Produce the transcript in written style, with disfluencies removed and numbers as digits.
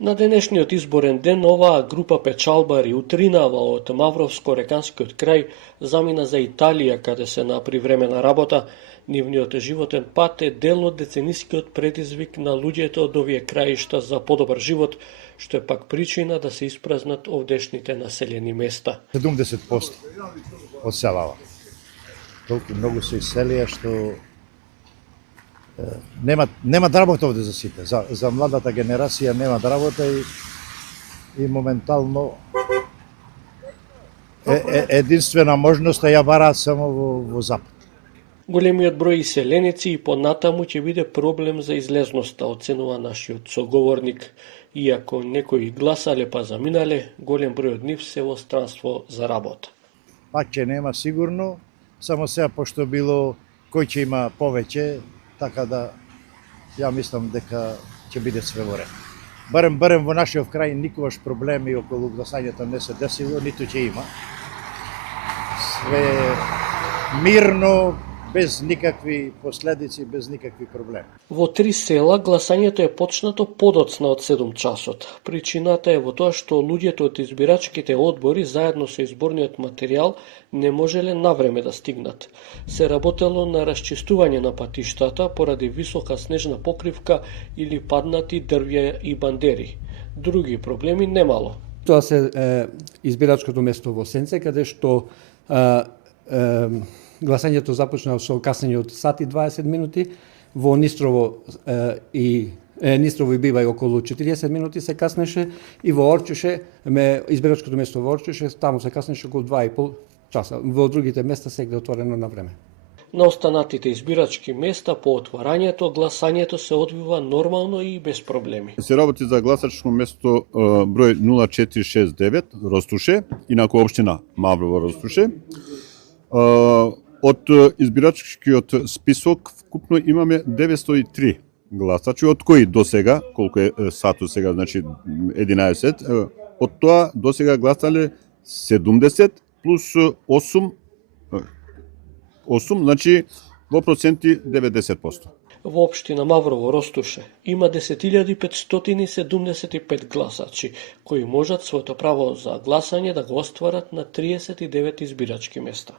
На денешниот изборен ден оваа група печалбари утринава од Мавровско-реканскиот крај замина за Италија, каде се на привремена работа. Нивниот животен пат е дел од деценискиот предизвик на луѓето од овие краишта за подобар живот, што е пак причина да се испразнат овдешните населени места. 70% одселава. Толку многу се иселија што нема работа овде за сите. За младата генерација нема работа и моментално единствена можност ја бараат само во Запад. Големиот број иселеници и понатаму ќе биде проблем за излезноста, оценува нашиот соговорник. Иако некои гласале па заминале, голем број од нив се во странство за работа. Пак ќе нема сигурно, само сега пошто било кој ќе има повеќе, така да ја мислам дека ќе биде све во ред. Барем во нашиот крај никогаш проблеми околу гласањето не се десило, ниту ќе има. Све мирно, без никакви последици, без никакви проблеми. Во 3 села гласањето е почнато подоцна од 7 часот. Причината е во тоа што луѓето од избирачките одбори заедно со изборниот материјал не можеле навреме да стигнат. Се работело на расчистување на патиштата поради висока снежна покривка или паднати дрвја и бандери. Други проблеми немало. Тоа се избирачкото место во Сенце, каде што гласањето започна со каснење од сат и 20 минути, во Нистрово и Бивај околу 40 минути се каснеше и во Орчуше, избирачкото место во Орчуше, таму се каснеше околу 2,5 часа. Во другите места сегде отворено на време. На останатите избирачки места по отварањето, гласањето се одвива нормално и без проблеми. Се работи за гласачко место број 0469 Ростуше, инаку општина Маврово Ростуше. Од избирачкиот список вкупно имаме 903 гласачи, од кои до сега, колку е сату сега, значи 11, од тоа до сега гласале 70 плюс 8, значи во проценти 90%. Во општина Маврово Ростуше има 10.575 гласачи, кои можат своето право за гласање да го остварат на 39 избирачки места.